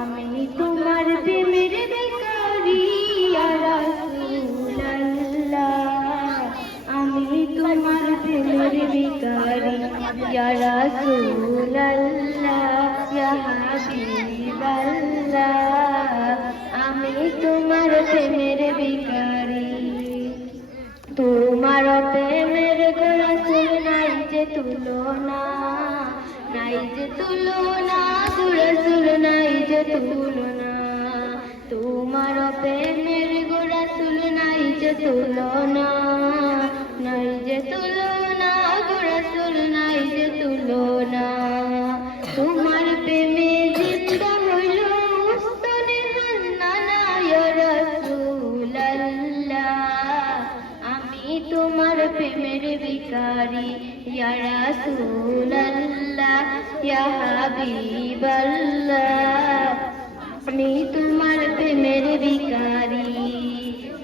আমি তোমার প্রেমের ভিখারি ইয়া রাসূলুল্লাহ, আমি তোমার প্রেমের ভিখারি ইয়া রাসূলুল্লাহ, ইয়া হাবিবাল্লাহ, আমি তোমার প্রেমের ভিখারি। তোমার প্রেমের রাসূল নাই যে তুলনা, নাই যে তুলনা, রাসূল নাই যে তুলনা। তোমার প্রেমের রাসূল নাই যে তুলনা, নাই যে তুলনা, রাসূল নাই যে তুলনা। তোমার প্রেমে জিন্দা হইল মুস্তনে হান্নানা ইয়া রাসূলুল্লাহ, আমি তোমার প্রেমের ভিখারি ইয়া রাসূলুল্লাহ, ইয়া হাবিবাল্লাহ, আমি তোমার প্রেমের ভিখারি।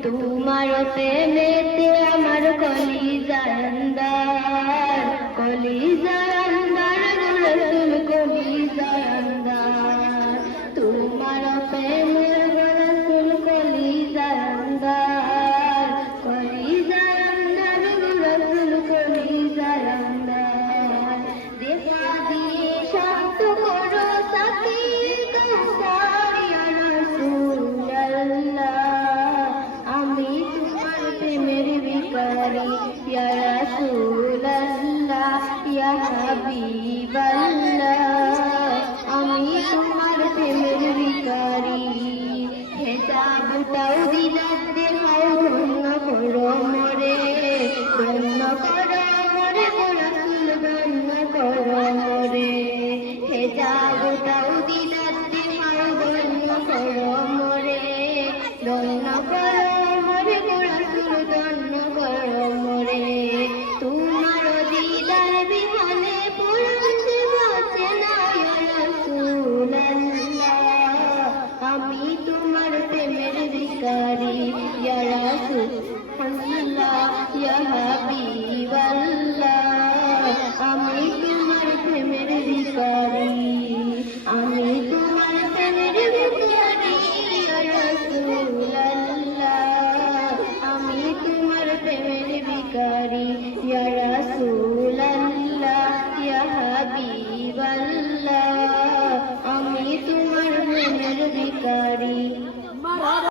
তোমার প্রেমেতে আমার কলিজা আন্দার, কলিজা আন্দার রাসূল কলিজা আন্দার। তোমার প্রেমের রাসূল কলিজা আন্দার, কলিজা আন্দার রাসূল কলিজা আন্দার। দেখা দিয়ে শান্ত করো সাথী কাউসার ইয়া রাসূলুল্লাহ, আমি তোমার প্রেমের ভিখারি ইয়া রাসূলুল্লাহ, ইয়া হাবিবাল্লাহ, আমি তোমার প্রেমের ভিখারি। হেজাবটাও দিলাতে হাও ধন্য করো মরে, ধন্য করো মরে রাসূল ধন্য করো মরে। হেজাবটাও দিলাতে হাও ধন্য করো মরে, ধন্য করো মরে রাসূল ধন্য করো মরে। তোমার দিদার বিহানে পুরাতে বাঁচে না ইয়া রাসূলুল্লাহ, আমি তোমার প্রেমের ভিখারি ইয়া রাসূলুল্লাহ, ইয়া হাবিবাল্লাহ, আমি তোমার প্রেমের ভিখারি। আমি তোমার প্রেমের ভিখারি ইয়া রাসূলুল্লাহ, আমি তোমার প্রেমের ভিখারি ইয়া